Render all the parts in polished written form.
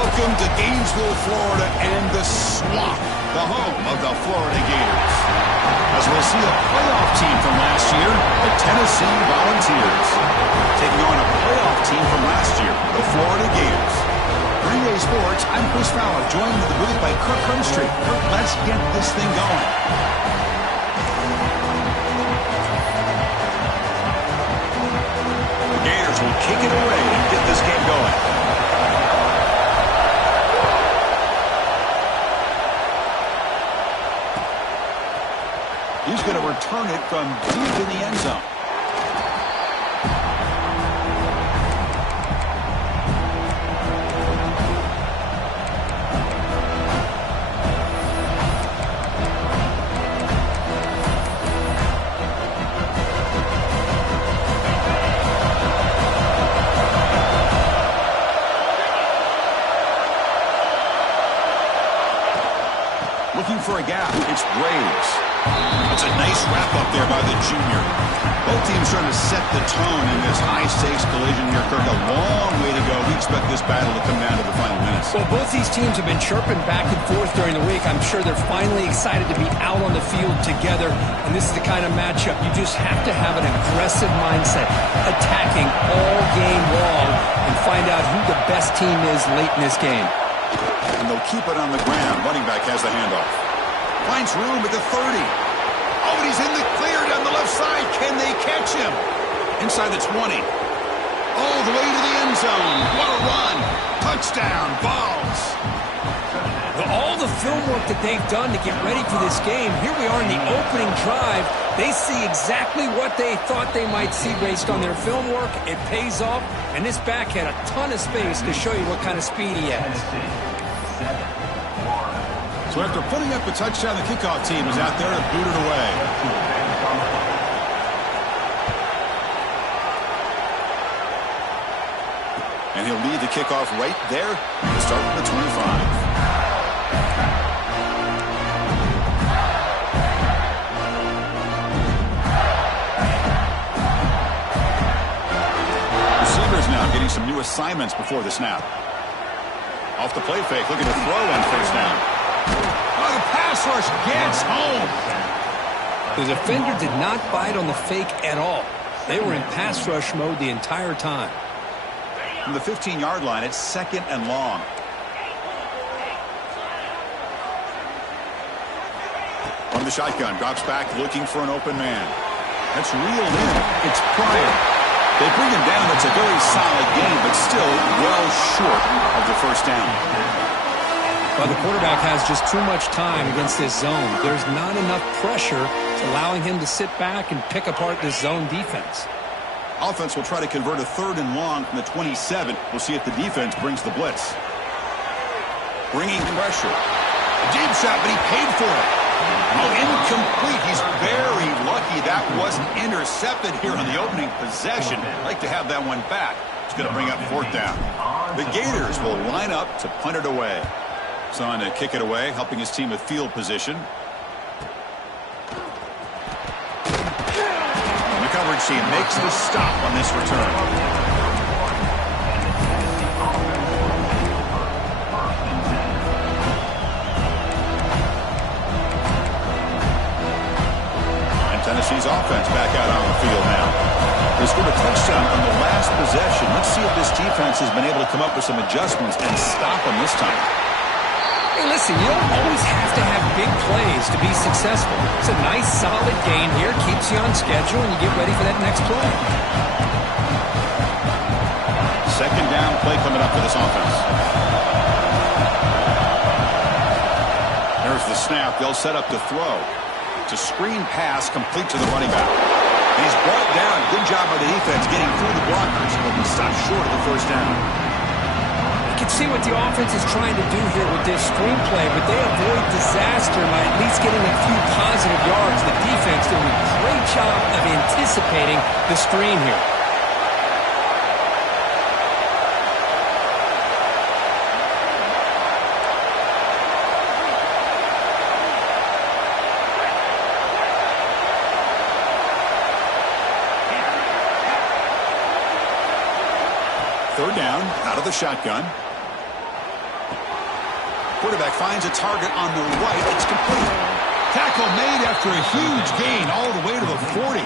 Welcome to Gainesville, Florida, and the swamp, the home of the Florida Gators. As we'll see a playoff team from last year, the Tennessee Volunteers, taking on a playoff team from last year, the Florida Gators. Green Bay Sports, I'm Chris Fowler, joined in the booth by Kirk Hermstreet. Kirk, let's get this thing going. The Gators will kick it away and get this game going. He's going to return it from deep in the end zone. Looking for a gap. It's Graves. That's a nice wrap-up there by the junior. Both teams trying to set the tone in this high-stakes collision here, Kirk. A long way to go. We expect this battle to come down to the final minutes. Well, both these teams have been chirping back and forth during the week. I'm sure they're finally excited to be out on the field together, and this is the kind of matchup you just have to have an aggressive mindset, attacking all game long, and find out who the best team is late in this game. And they'll keep it on the ground. Running back has the handoff. Finds room at the 30. Oh, and he's in the clear down the left side. Can they catch him? Inside the 20. All the way to the end zone. What a run. Touchdown. Balls. All the film work that they've done to get ready for this game, here we are in the opening drive. They see exactly what they thought they might see based on their film work. It pays off, and this back had a ton of space to show you what kind of speed he has. So after putting up a touchdown, the kickoff team is out there to boot it away. And he'll lead the kickoff right there to start from the 25. Receivers now getting some new assignments before the snap. Off the play fake, looking to throw on first down. Oh, the pass rush gets home. The defender did not bite on the fake at all. They were in pass rush mode the entire time. From the 15-yard line, it's second and long. From the shotgun, drops back looking for an open man. That's reeled in. It's Pryor. They bring him down. It's a very solid game, but still well short of the first down. Well, the quarterback has just too much time against this zone. There's not enough pressure allowing him to sit back and pick apart this zone defense. Offense will try to convert a third and long from the 27. We'll see if the defense brings the blitz. Bringing pressure. A deep shot, but he paid for it. Oh, incomplete. He's very lucky that wasn't intercepted here on the opening possession. I'd like to have that one back. It's going to bring up fourth down. The Gators will line up to punt it away. It's on to kick it away, helping his team with field position. And the coverage team makes the stop on this return. And Tennessee's offense back out on the field now. They scored a touchdown on the last possession. Let's see if this defense has been able to come up with some adjustments and stop them this time. Hey, listen, you don't always have to have big plays to be successful. It's a nice, solid gain here. Keeps you on schedule, and you get ready for that next play. Second down play coming up for this offense. There's the snap. They'll set up to throw. It's a screen pass complete to the running back. And he's brought down. Good job by the defense getting through the blockers, but he stopped short of the first down. You can see what the offense is trying to do here with this screenplay, but they avoid disaster by at least getting a few positive yards. The defense doing a great job of anticipating the screen here. Third down, out of the shotgun. Quarterback finds a target on the right. It's complete. Tackle made after a huge gain all the way to the 40.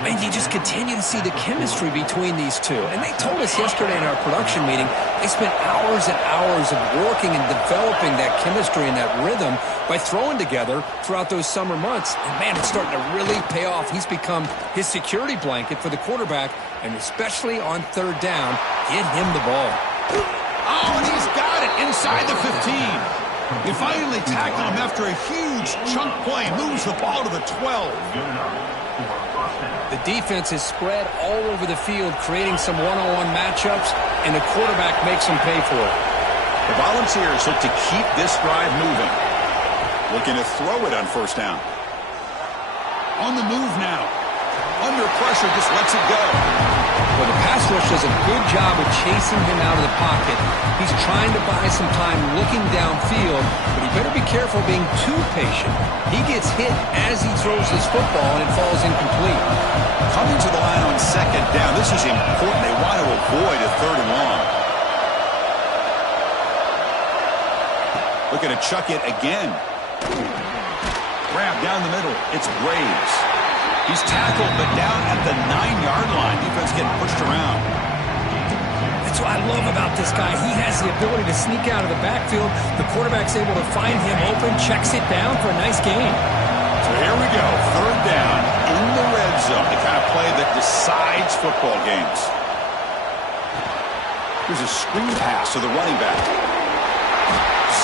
And you just continue to see the chemistry between these two. And they told us yesterday in our production meeting, they spent hours and hours of working and developing that chemistry and that rhythm by throwing together throughout those summer months. And, man, it's starting to really pay off. He's become his security blanket for the quarterback, and especially on third down, get him the ball. Oh, and he's got it inside the 15. They finally tackle him after a huge chunk play. Moves the ball to the 12. The defense is spread all over the field, creating some one-on-one matchups, and the quarterback makes them pay for it. The Volunteers look to keep this drive moving. Looking to throw it on first down. On the move now. Under pressure, just lets it go. Well, the pass rush does a good job of chasing him out of the pocket. He's trying to buy some time looking downfield, but he better be careful being too patient. He gets hit as he throws his football, and it falls incomplete. Coming to the line on second down, this is important. They want to avoid a third and long. Looking to chuck it again. Grab down the middle. It's Graves. He's tackled, but down at the 9-yard line. Defense getting pushed around. That's what I love about this guy. He has the ability to sneak out of the backfield. The quarterback's able to find him open, checks it down for a nice gain. So here we go. Third down in the red zone. The kind of play that decides football games. Here's a screen pass to the running back.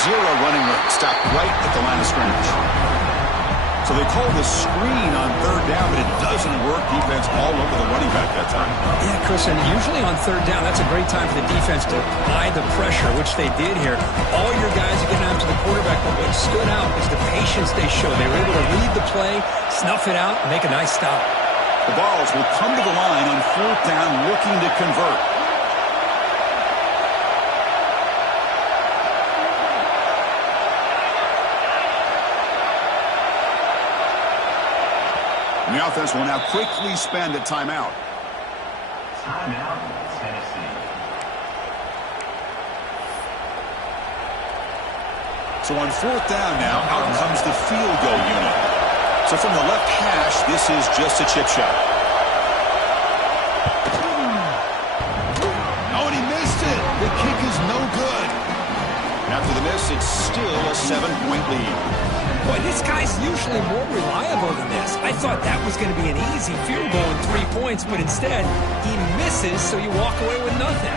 Zero running room. Stopped right at the line of scrimmage. So they call the screen on third down, but it doesn't work. Defense all over the running back that time. Yeah, Chris, and usually on third down, that's a great time for the defense to apply the pressure, which they did here. All your guys are getting after the quarterback, but what stood out is the patience they showed. They were able to read the play, snuff it out, and make a nice stop. The Vols will come to the line on fourth down, looking to convert. The offense will now quickly spend a timeout. Timeout, Tennessee. So on fourth down now, out comes the field goal unit. So from the left hash, this is just a chip shot. Oh, and he missed it. The kick is no good. After the miss, it's still a 7-point lead. Boy, this guy's usually more reliable than this. I thought that was going to be an easy field goal and 3 points, but instead, he misses, so you walk away with nothing.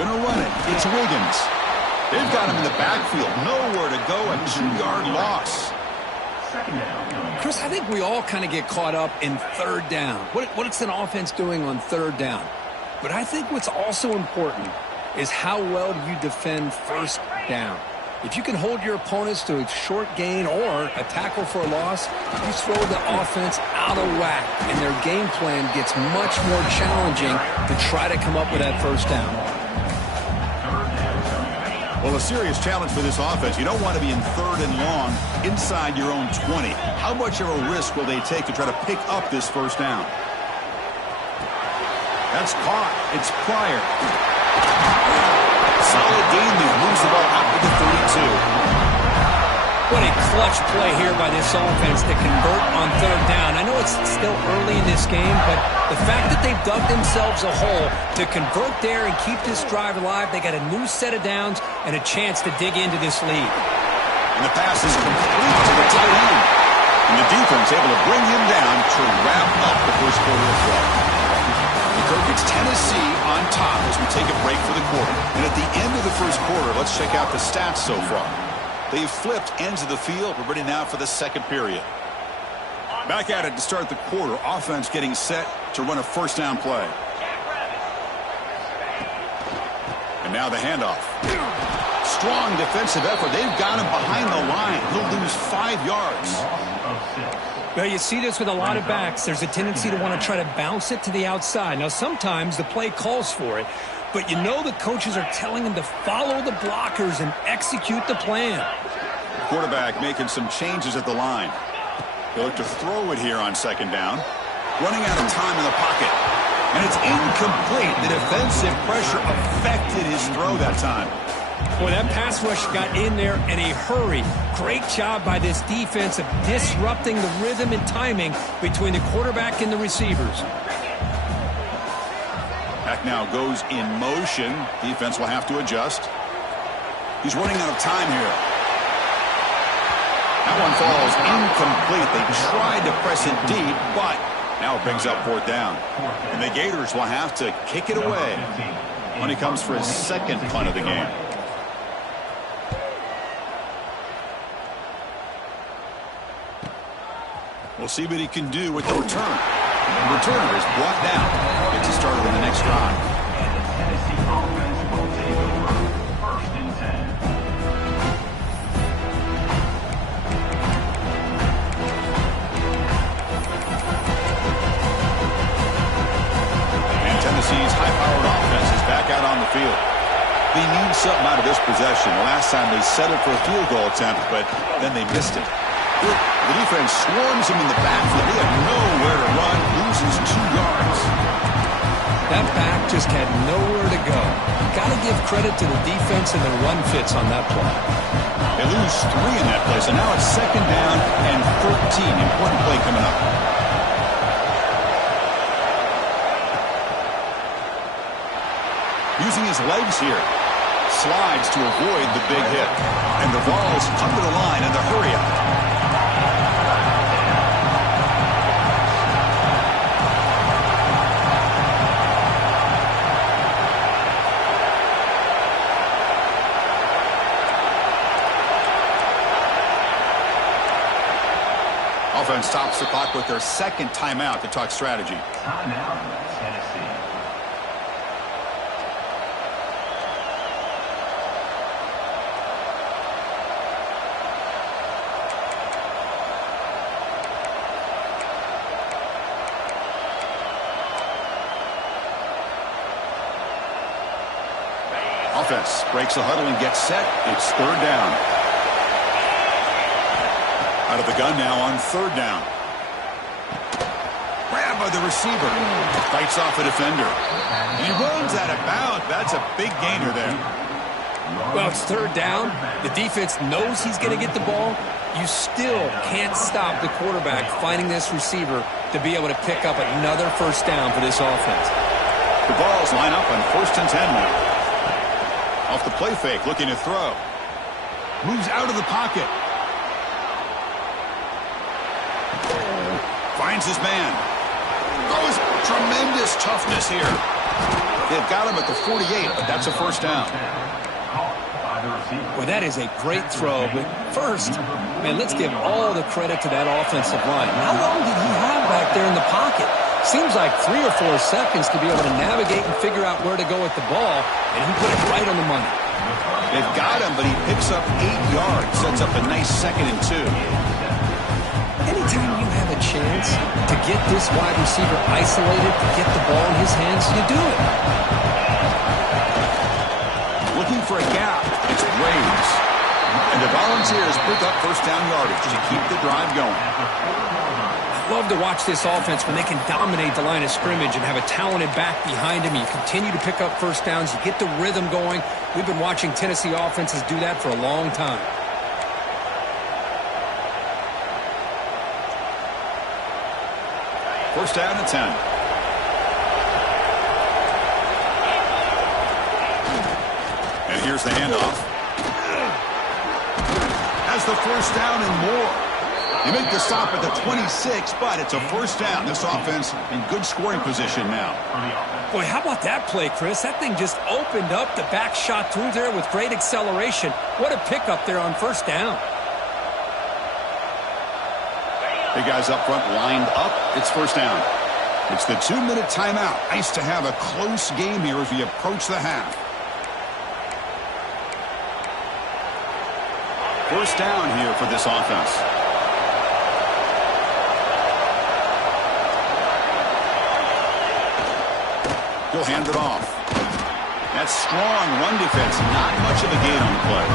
Gonna run it. It's Wiggins. They've got him in the backfield. Nowhere to go. A 2-yard loss. Chris, I think we all kind of get caught up in third down. What's an offense doing on third down? But I think what's also important is how well do you defend first down. If you can hold your opponents to a short gain or a tackle for a loss, you throw the offense out of whack, and their game plan gets much more challenging to try to come up with that first down. Well, a serious challenge for this offense. You don't want to be in third and long inside your own 20. How much of a risk will they take to try to pick up this first down? That's caught. It's Pryor. Solid gain there. Moves the ball out to the 32. What a clutch play here by this offense to convert on third down. I know it's still early in this game, but the fact that they've dug themselves a hole to convert there and keep this drive alive, they got a new set of downs and a chance to dig into this lead. And the pass is complete to the tight end. And the defense able to bring him down to wrap up the first quarter of play. Kirk, it's Tennessee on top as we take a break for the quarter. And at the end of the first quarter, let's check out the stats so far. They've flipped ends of the field. We're ready now for the second period. Back at it to start the quarter. Offense getting set to run a first down play. And now the handoff. Strong defensive effort. They've got him behind the line. He'll lose 5 yards. Well, you see this with a lot of backs. There's a tendency to want to try to bounce it to the outside. Now, sometimes the play calls for it, but you know the coaches are telling them to follow the blockers and execute the plan. Quarterback making some changes at the line. They look to throw it here on second down. Running out of time in the pocket. And it's incomplete. The defensive pressure affected his throw that time. Boy, that pass rush got in there in a hurry. Great job by this defense of disrupting the rhythm and timing between the quarterback and the receivers. Pack now goes in motion. Defense will have to adjust. He's running out of time here. That one falls incomplete. They tried to press it deep, but now it brings up fourth down. And the Gators will have to kick it away when he comes for his second punt of the game. We'll see what he can do with the return. The returner is brought down. Gets us started on the next drive. And the Tennessee offense will take over. 1st and 10. And Tennessee's high-powered offense is back out on the field. They need something out of this possession. Last time they settled for a field goal attempt, but then they missed it. The defense swarms him in the backfield. They have nowhere to run. Loses 2 yards. That back just had nowhere to go. Got to give credit to the defense and the run fits on that play. They lose 3 in that play, so now it's 2nd down and 13. Important play coming up. Using his legs here. Slides to avoid the big hit. And the Vols come to the line in the hurry-up. Offense stops the clock with their 2nd timeout to talk strategy. Timeout, Tennessee. Offense breaks the huddle and gets set. It's 3rd down. Out of the gun now on 3rd down. Grab by the receiver. Fights off a defender. He runs out of bounds. That's a big gainer there. Well, it's 3rd down. The defense knows he's going to get the ball. You still can't stop the quarterback finding this receiver to be able to pick up another 1st down for this offense. The Vols line up on 1st and 10 now. Off the play fake, looking to throw. Moves out of the pocket. Finds his man. Throws tremendous toughness here. They've got him at the 48, but that's a 1st down. Well, that is a great throw. But first, man, let's give all the credit to that offensive line. How long did he have back there in the pocket? Seems like 3 or 4 seconds to be able to navigate and figure out where to go with the ball, and he put it right on the money. They've got him, but he picks up 8 yards. Sets up a nice 2nd and 2. Anytime you have a chance to get this wide receiver isolated, to get the ball in his hands, you do it. Looking for a gap. It's Graves. And the Volunteers pick up 1st down yardage to keep the drive going. I love to watch this offense when they can dominate the line of scrimmage and have a talented back behind him. You continue to pick up 1st downs. You get the rhythm going. We've been watching Tennessee offenses do that for a long time. First down and 10. And here's the handoff. Has the 1st down and more. You make the stop at the 26, but it's a 1st down. This offense in good scoring position now. Boy, how about that play, Chris? That thing just opened up. The back shot through there with great acceleration. What a pickup there on 1st down. Big guys up front lined up. It's 1st down. It's the 2-minute timeout. Nice to have a close game here as we approach the half. 1st down here for this offense. He'll hand it off. That strong run defense. Not much of a gain on the play.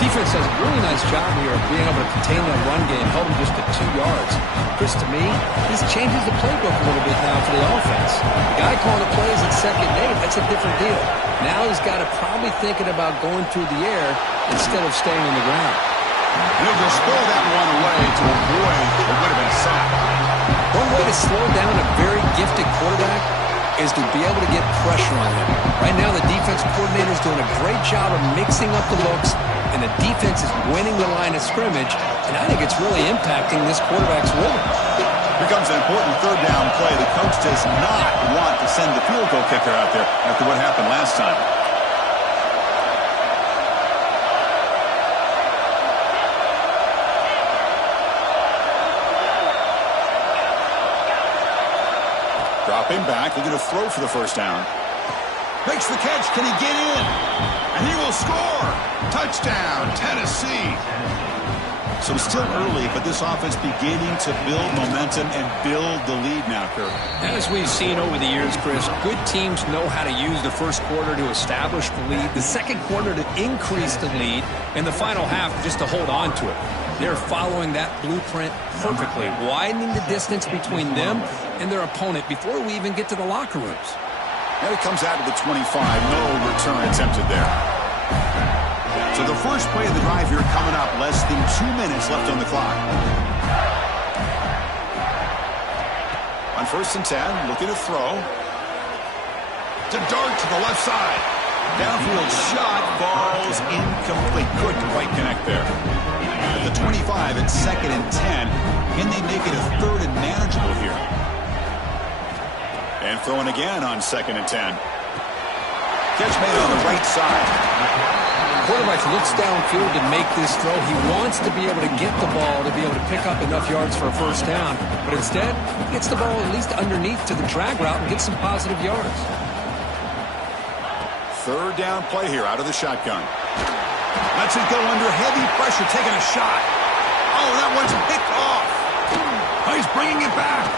Defense does a really nice job here of being able to contain that run game, held him just to 2 yards. Chris, to me, this changes the playbook a little bit now for the offense. The guy calling the plays at 2nd and 8, that's a different deal. Now he's got to probably thinking about going through the air instead of staying on the ground. And he'll just throw that one away to avoid what would have been a sack. One way to slow down a very gifted quarterback is to be able to get pressure on him. Right now, the defense coordinator is doing a great job of mixing up the looks, and the defense is winning the line of scrimmage, and I think it's really impacting this quarterback's rhythm. Here comes an important 3rd down play. The coach does not want to send the field goal kicker out there after what happened last time. Dropping back, looking to throw for the 1st down. Makes the catch. Can he get in? And he will score. Touchdown, Tennessee. So still early, but this offense beginning to build momentum and build the lead now, Kirk. As we've seen over the years, Chris, good teams know how to use the first quarter to establish the lead, the second quarter to increase the lead, and the final half just to hold on to it. They're following that blueprint perfectly, widening the distance between them and their opponent before we even get to the locker rooms. Now he comes out to the 25. No return attempted there. So the first play of the drive here coming up. Less than 2 minutes left on the clock. On 1st and 10, looking to throw. To dart to the left side. Downfield shot, falls incomplete. Couldn't quite connect there. At the 25, it's 2nd and 10. Can they make it a 3rd and manageable here? And throwing again on 2nd and 10. Catch made on the right side. Quarterback looks downfield to make this throw. He wants to be able to get the ball to be able to pick up enough yards for a 1st down. But instead, he gets the ball at least underneath to the drag route and gets some positive yards. 3rd down play here out of the shotgun. Lets it go under heavy pressure, taking a shot. Oh, that one's picked off. Oh, he's bringing it back.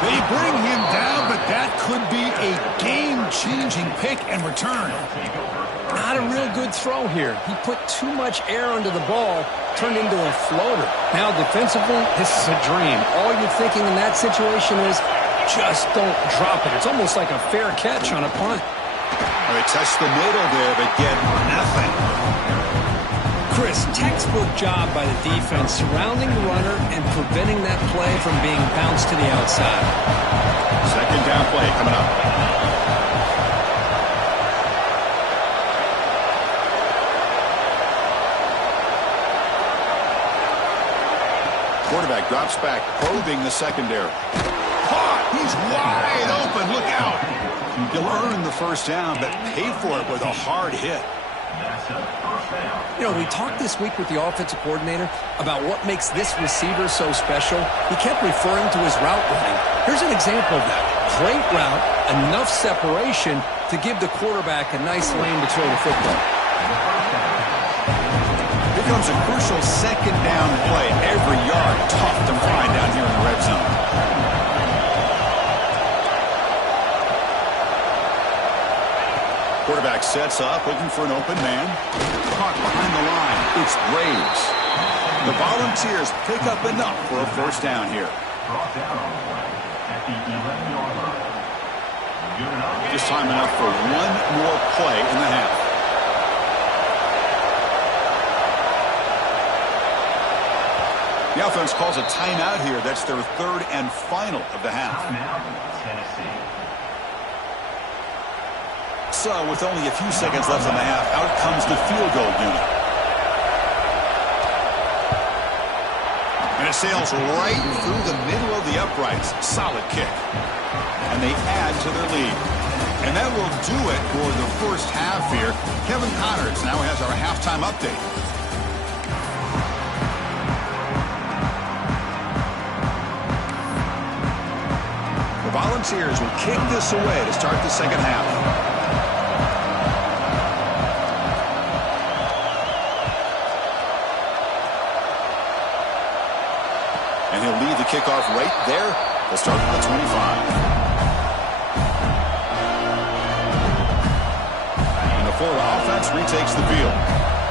They bring him down, but that could be a game-changing pick and return. Not a real good throw here. He put too much air under the ball, turned into a floater. Now, defensively, this is a dream. All you're thinking in that situation is just don't drop it. It's almost like a fair catch on a punt. Well, they touched the middle there, but get nothing. Chris, textbook job by the defense surrounding the runner and preventing that play from being bounced to the outside. 2nd down play coming up. Quarterback drops back, probing the secondary. Caught! He's wide open. Look out. He'll earn the 1st down, but pay for it with a hard hit. You know, we talked this week with the offensive coordinator about what makes this receiver so special. He kept referring to his route running. Here's an example of that. Great route, enough separation to give the quarterback a nice lane to throw the football. Here comes a crucial 2nd down play. Every yard tough to find down here in the red zone. Quarterback sets up, looking for an open man. Caught behind the line. It's Graves. The Volunteers pick up enough for a 1st down here. Brought down on the play at the 11-yard line. Good enough. Just time enough for one more play in the half. The offense calls a timeout here. That's their 3rd and final of the half. Timeout, Tennessee. So, with only a few seconds left in the half, out comes the field goal unit. And it sails right through the middle of the uprights. Solid kick. And they add to their lead. And that will do it for the 1st half here. Kevin Connors now has our halftime update. The Volunteers will kick this away to start the 2nd half. And he'll leave the kickoff right there. They'll start at the 25. And the Florida offense retakes the field.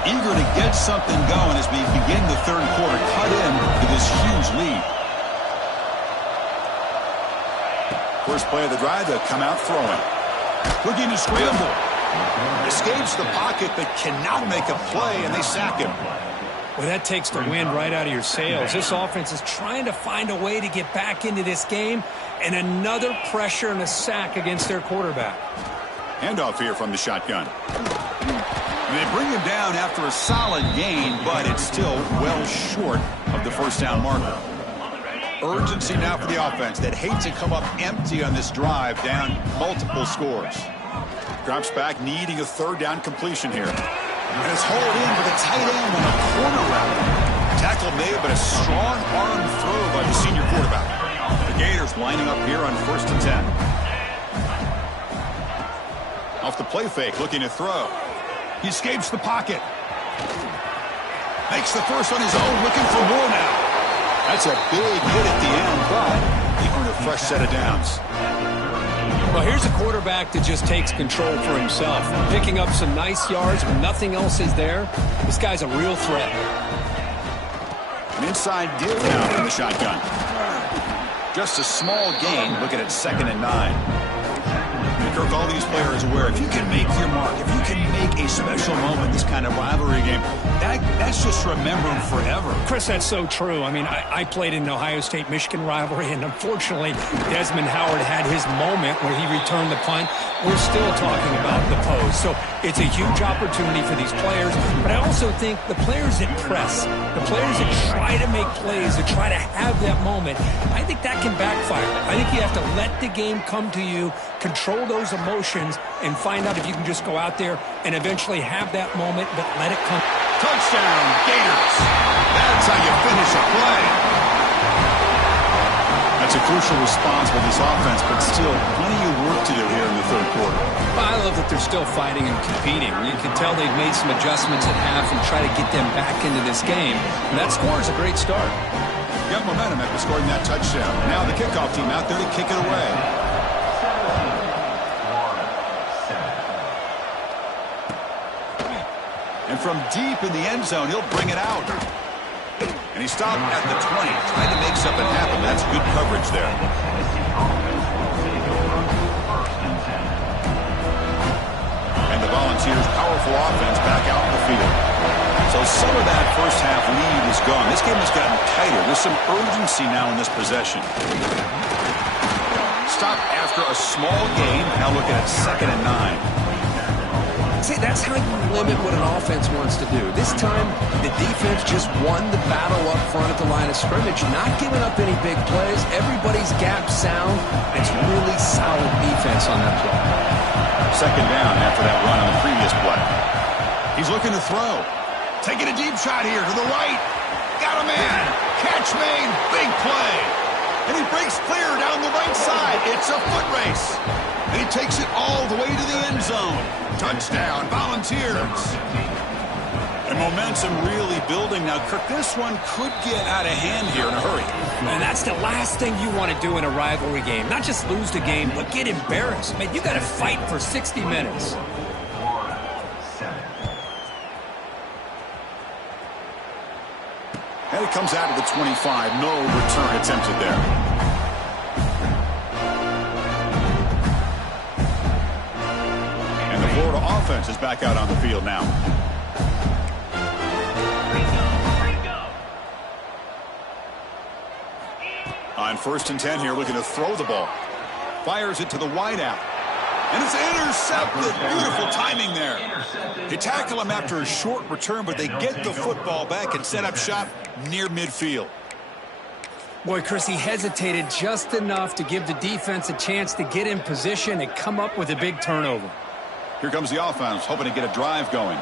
Eager to get something going as we begin the third quarter. Cut in to this huge lead. First play of the drive, to come out throwing. Looking to scramble. Escapes the pocket but cannot make a play, and they sack him. Well, that takes the wind right out of your sails. This offense is trying to find a way to get back into this game, and another pressure and a sack against their quarterback. Handoff here from the shotgun. They bring him down after a solid gain, but it's still well short of the first down marker. Urgency now for the offense that hate to come up empty on this drive, down multiple scores. Drops back, needing a third down completion here. And it's hauled in with a tight end on a corner route. Tackle made, but a strong arm throw by the senior quarterback. The Gators lining up here on 1st and 10. Off the play fake, looking to throw. He escapes the pocket. Makes the first on his own, looking for more now. That's a big hit at the end, but he earned a fresh set of downs. Well, here's a quarterback that just takes control for himself. Picking up some nice yards when nothing else is there. This guy's a real threat. An inside deal down in the shotgun. Just a small gain, looking at 2nd and 9. Kirk, all these players aware, if you can make your mark, if you can make a special moment, this kind of rivalry game, that's just remembered forever. Chris, that's so true. I mean, I played in an Ohio State-Michigan rivalry, and unfortunately, Desmond Howard had his moment where he returned the punt. We're still talking about the pose. So it's a huge opportunity for these players, but I also think the players that press, the players that try to make plays, that try to have that moment, I think that can backfire. I think you have to let the game come to you, control those emotions, and find out if you can just go out there and eventually have that moment, but let it come. Touchdown, Gators. That's how you finish a play. That's a crucial response by this offense, but still plenty of work to do here in the third quarter. I love that they're still fighting and competing. You can tell they've made some adjustments at half and try to get them back into this game. And that score is a great start. Got momentum after scoring that touchdown. Now the kickoff team out there to kick it away. And from deep in the end zone, he'll bring it out. And he stopped at the 20, trying to make something happen. That's good coverage there. And the Volunteers' powerful offense back out in the field. So some of that first half lead is gone. This game has gotten tighter. There's some urgency now in this possession. Stop after a small gain. Now looking at 2nd and 9. See, that's how you limit what an offense wants to do. This time, the defense just won the battle up front at the line of scrimmage, not giving up any big plays. Everybody's gap sound. It's really solid defense on that play. 2nd down after that run on the previous play. He's looking to throw. Taking a deep shot here to the right. Got a man. Catch made. Big play. And he breaks clear down the right side. It's a foot race. And he takes it all the way to the end zone. Touchdown, Volunteers. And momentum really building now. Kirk, this one could get out of hand here in a hurry. And that's the last thing you want to do in a rivalry game. Not just lose the game, but get embarrassed. Man, you got to fight for 60 minutes. And it comes out of the 25. No return attempted there. Florida offense is back out on the field now. On 1st and 10 here, looking to throw the ball. Fires it to the wideout. And it's intercepted. Beautiful timing there. They tackle him after a short return, but they get the football back and set up shop near midfield. Boy, Chris, he hesitated just enough to give the defense a chance to get in position and come up with a big turnover. Here comes the offense, hoping to get a drive going.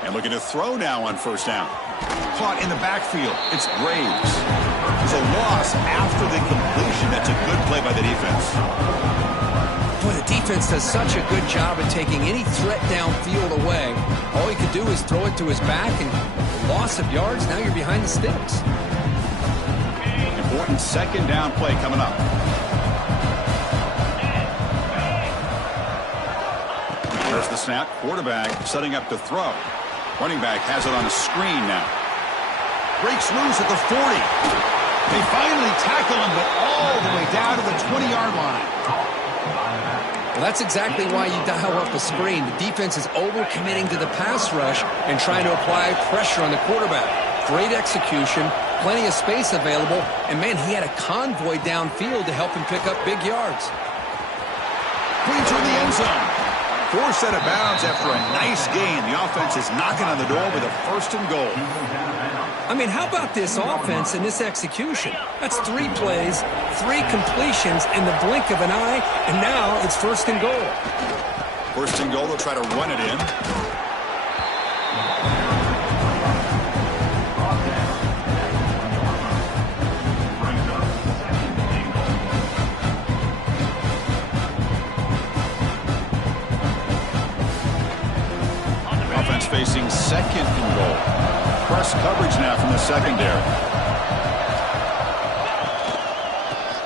And looking to throw now on 1st down. Caught in the backfield. It's Graves. There's a loss after the completion. That's a good play by the defense. Boy, the defense does such a good job at taking any threat downfield away. All he could do is throw it to his back, and loss of yards, now you're behind the sticks. Important 2nd down play coming up. There's the snap. Quarterback setting up to throw. Running back has it on a screen now. Breaks loose at the 40. They finally tackle him, but all the way down to the 20-yard line. Well, that's exactly why you dial up a screen. The defense is overcommitting to the pass rush and trying to apply pressure on the quarterback. Great execution, plenty of space available, and, man, he had a convoy downfield to help him pick up big yards. Brings her in the end zone. Forced out of bounds after a nice gain. The offense is knocking on the door with a 1st and goal. I mean, how about this offense and this execution? That's 3 plays, 3 completions in the blink of an eye, and now it's 1st and goal. 1st and goal, they'll try to run it in. Offense facing 2nd and goal. Press coverage now from the secondary.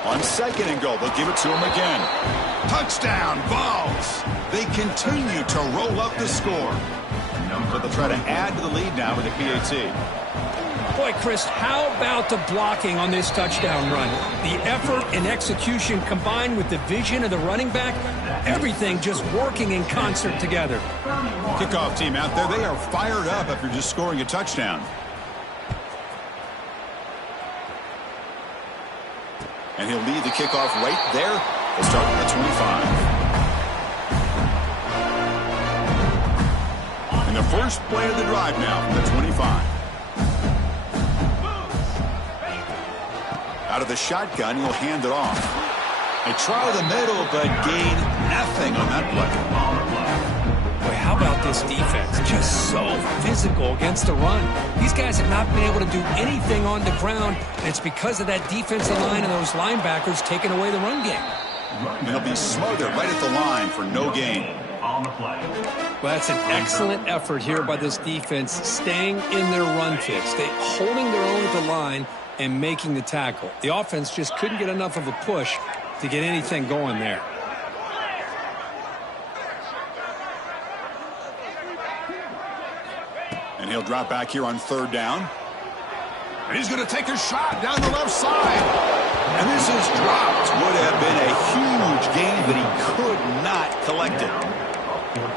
On 2nd and goal, they'll give it to him again. Touchdown, Vols. They continue to roll up the score. But they'll try to add to the lead now with a PAT. Boy, Chris, how about the blocking on this touchdown run? The effort and execution combined with the vision of the running back, everything just working in concert together. Kickoff team out there, they are fired up after just scoring a touchdown. And he'll lead the kickoff right there. We'll start at the 25. And the first play of the drive now from the 25. Out of the shotgun, he'll hand it off. They try the middle, but gain nothing on that play. Boy, how about this defense? Just so physical against the run. These guys have not been able to do anything on the ground, and it's because of that defensive line and those linebackers taking away the run game. And he'll be smothered right at the line for no gain. Well, that's an excellent effort here by this defense, staying in their run fix, holding their own at the line and making the tackle. The offense just couldn't get enough of a push to get anything going there. And he'll drop back here on 3rd down. And he's going to take a shot down the left side. And this is dropped. Would have been a huge gain, but he could not collect it.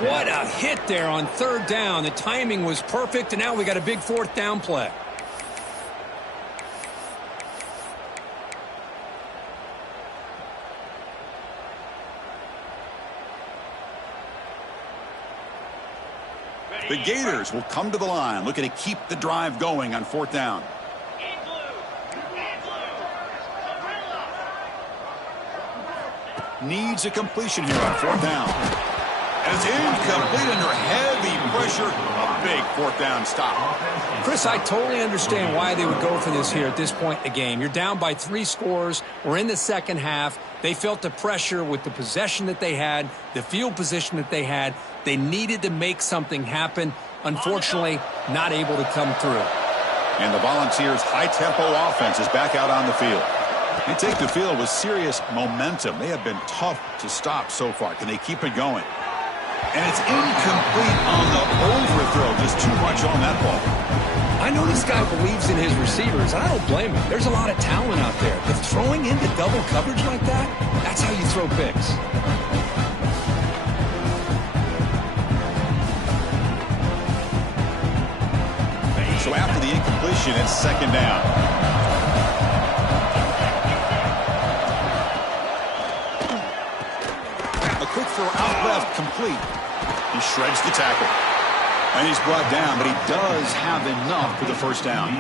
What a hit there on 3rd down. The timing was perfect, and now we got a big 4th down play. The Gators will come to the line, looking to keep the drive going on 4th down. Needs a completion here on 4th down. And it's incomplete under heavy pressure. A big 4th down stop. Chris, I totally understand why they would go for this here at this point in the game. You're down by 3 scores. We're in the 2nd half. They felt the pressure with the possession that they had, the field position that they had. They needed to make something happen. Unfortunately, not able to come through. And the Volunteers' high-tempo offense is back out on the field. They take the field with serious momentum. They have been tough to stop so far. Can they keep it going? And it's incomplete on the overthrow. Just too much on that ball. I know this guy believes in his receivers, and I don't blame him. There's a lot of talent out there. But throwing into double coverage like that, that's how you throw picks. So after the incompletion, it's 2nd down. A quick throw out left, complete. He shreds the tackle. And he's brought down, but he does have enough for the 1st down.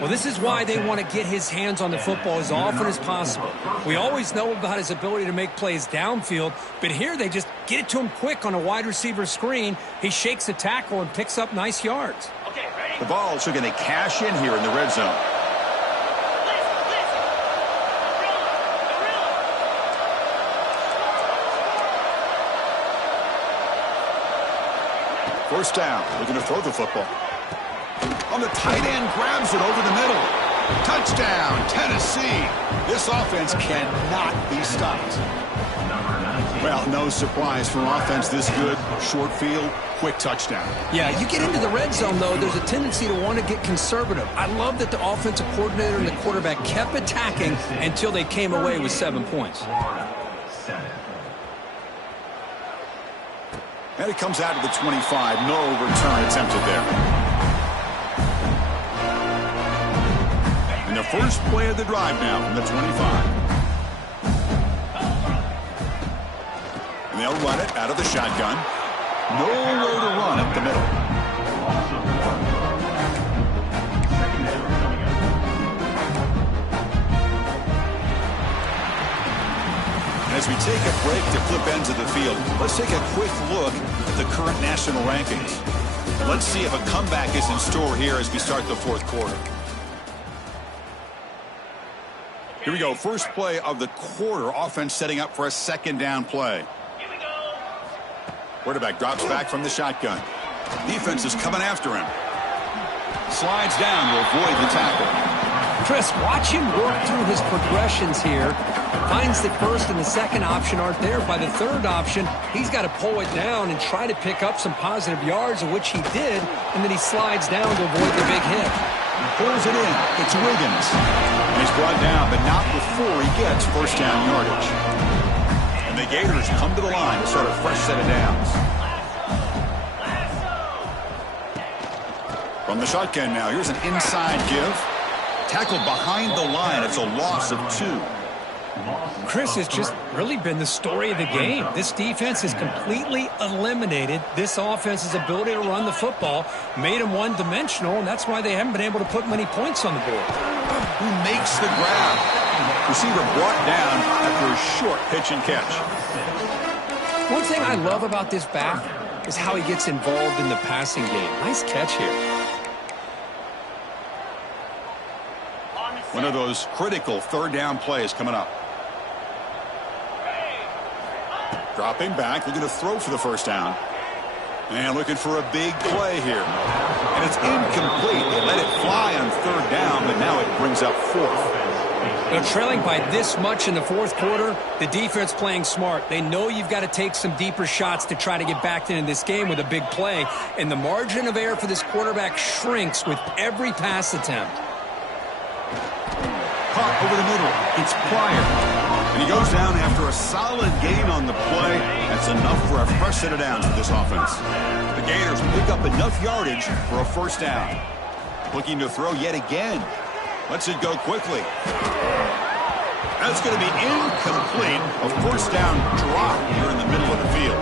Well, this is why they want to get his hands on the football as often as possible. We always know about his ability to make plays downfield, but here they just get it to him quick on a wide receiver screen. He shakes the tackle and picks up nice yards. The Vols are going to cash in here in the red zone. First down, looking to throw the football. On the tight end, grabs it over the middle. Touchdown, Tennessee. This offense cannot be stopped. Well, Well, no surprise for offense this good. Short field, quick touchdown. Yeah, you get into the red zone, though, there's a tendency to want to get conservative. I love that the offensive coordinator and the quarterback kept attacking until they came away with 7 points. And it comes out to the 25. No return attempted there. And the first play of the drive now from the 25. And they'll run it out of the shotgun. Nowhere to run up the middle. As we take a break to flip ends of the field, let's take a quick look at the current national rankings. And let's see if a comeback is in store here as we start the fourth quarter. Here we go. First play of the quarter. Offense setting up for a second down play. Quarterback drops back from the shotgun. Defense is coming after him. Slides down to avoid the tackle. Chris, watch him work through his progressions here. Finds the first and the second option aren't there. By the third option, he's got to pull it down and try to pick up some positive yards, which he did, and then he slides down to avoid the big hit. Pulls it in. It's Wiggins. And he's brought down, but not before he gets first down yardage. And the Gators come to the line to start a fresh set of downs. From the shotgun now, here's an inside give. Tackled behind the line. It's a loss of 2. Chris, has just really been the story of the game. This defense has completely eliminated this offense's ability to run the football, made them one-dimensional, and that's why they haven't been able to put many points on the board. Who makes the grab? Receiver brought down after a short pitch and catch. One thing I love about this back is how he gets involved in the passing game. Nice catch here. One of those critical third down plays coming up. Dropping back, looking to throw for the first down. And looking for a big play here. And it's incomplete. They let it fly on third down, but now it brings up fourth. They're trailing by this much in the fourth quarter. The defense playing smart. They know you've got to take some deeper shots to try to get back into this game with a big play. And the margin of error for this quarterback shrinks with every pass attempt. Caught over the middle. It's Pryor. And he goes down after a solid gain on the play. That's enough for a fresh set of downs for this offense. The Gators pick up enough yardage for a first down. Looking to throw yet again. Lets it go quickly. That's going to be incomplete. A first down drop here in the middle of the field.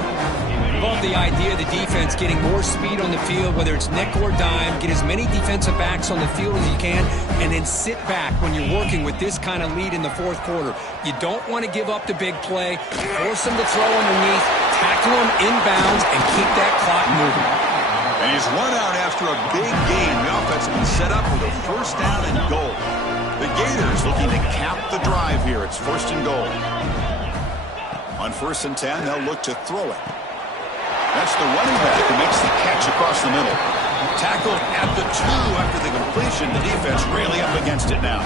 Love the idea of the defense getting more speed on the field, whether it's nickel or dime, get as many defensive backs on the field as you can, and then sit back when you're working with this kind of lead in the fourth quarter. You don't want to give up the big play, force them to throw underneath, tackle them inbounds, and keep that clock moving. And he's run out after a big gain. The offense has been set up with a first down and goal. The Gators looking to cap the drive here. It's first and goal. On 1st and 10, they'll look to throw it. That's the running back who makes the catch across the middle. Tackled at the 2 after the completion. The defense really up against it now.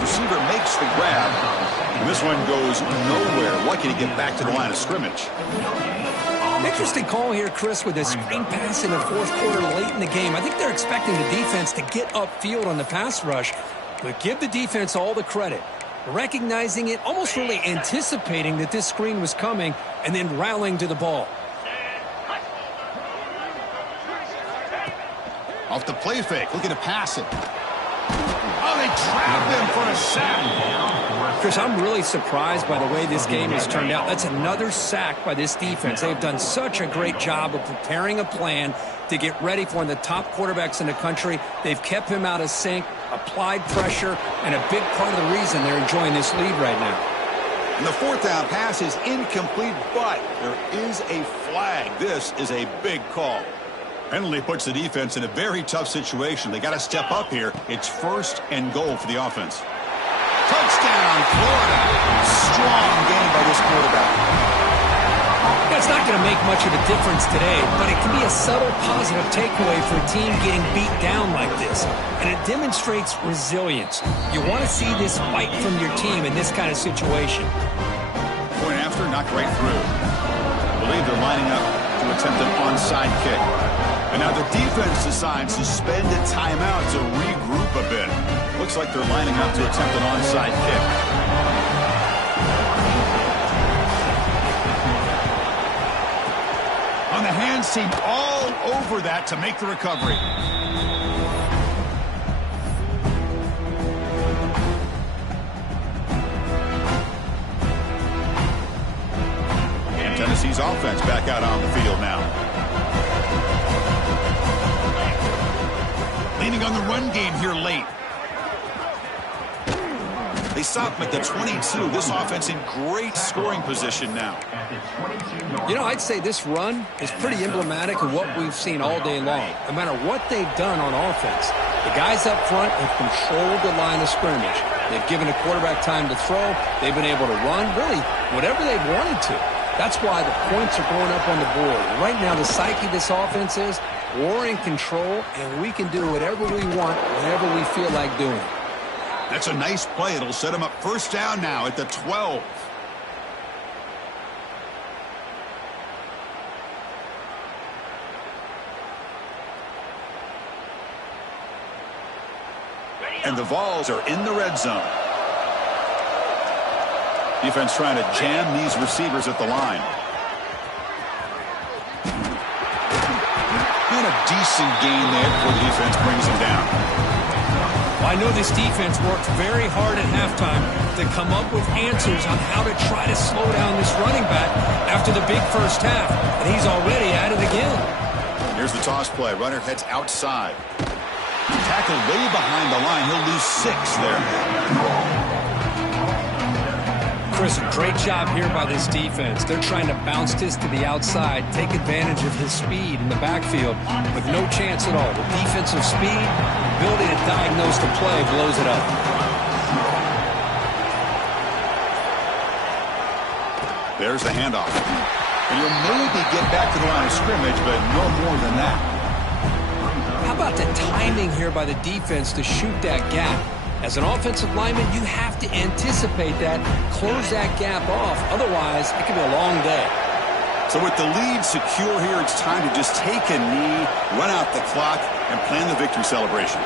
Receiver makes the grab. And this one goes nowhere. Lucky to get back to the line of scrimmage. Interesting call here, Chris, with a screen pass in the fourth quarter late in the game. I think they're expecting the defense to get upfield on the pass rush, but give the defense all the credit. Recognizing it, almost really anticipating that this screen was coming, and then rallying to the ball. Off the play fake, looking to pass it. Oh, they trapped him for a sack. Chris, I'm really surprised by the way this game has turned out. That's another sack by this defense. They've done such a great job of preparing a plan to get ready for one of the top quarterbacks in the country. They've kept him out of sync, applied pressure, and a big part of the reason they're enjoying this lead right now. And the fourth down pass is incomplete, but there is a flag. This is a big call. Penalty puts the defense in a very tough situation. They got to step up here. It's first and goal for the offense. Touchdown, Florida. Strong game by this quarterback. It's not going to make much of a difference today, but it can be a subtle positive takeaway for a team getting beat down like this. And it demonstrates resilience. You want to see this fight from your team in this kind of situation. Point after, knocked right through. I believe they're lining up to attempt an onside kick. And now the defense decides to spend a timeout to regroup a bit. Looks like they're lining up to attempt an onside kick. On the hands team all over that to make the recovery. And Tennessee's offense back out on the field now. Leaning on the run game here late. They stop him at the 22. This offense in great scoring position now. You know, I'd say this run is pretty emblematic of what we've seen all day long. No matter what they've done on offense, the guys up front have controlled the line of scrimmage. They've given a quarterback time to throw. They've been able to run, really, whatever they've wanted to. That's why the points are going up on the board. And right now, the psyche of this offense is we're in control, and we can do whatever we want whenever we feel like doing it. That's a nice play. It'll set him up first down now at the 12. And the Vols are in the red zone. Defense trying to jam these receivers at the line. And a decent gain there before the defense brings him down. Well, I know this defense worked very hard at halftime to come up with answers on how to try to slow down this running back after the big first half. And he's already at it again. Here's the toss play. Runner heads outside. Tackled way behind the line. He'll lose 6 there. Chris, a great job here by this defense. They're trying to bounce this to the outside, take advantage of his speed in the backfield, with no chance at all. With defensive speed, ability to diagnose the play blows it up. There's the handoff. And you'll maybe get back to the line of scrimmage, but no more than that. How about the timing here by the defense to shoot that gap? As an offensive lineman, you have to anticipate that, close that gap off. Otherwise, it could be a long day. So with the lead secure here, it's time to just take a knee, run out the clock, and plan the victory celebration.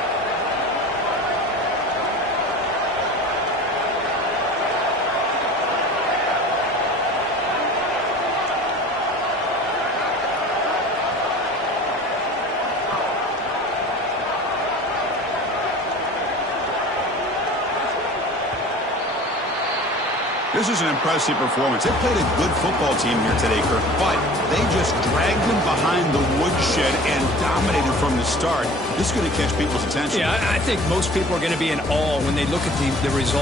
This is an impressive performance. They played a good football team here today, Kirk, but they just dragged them behind the woodshed and dominated from the start. This is going to catch people's attention. Yeah, I think most people are going to be in awe when they look at the results.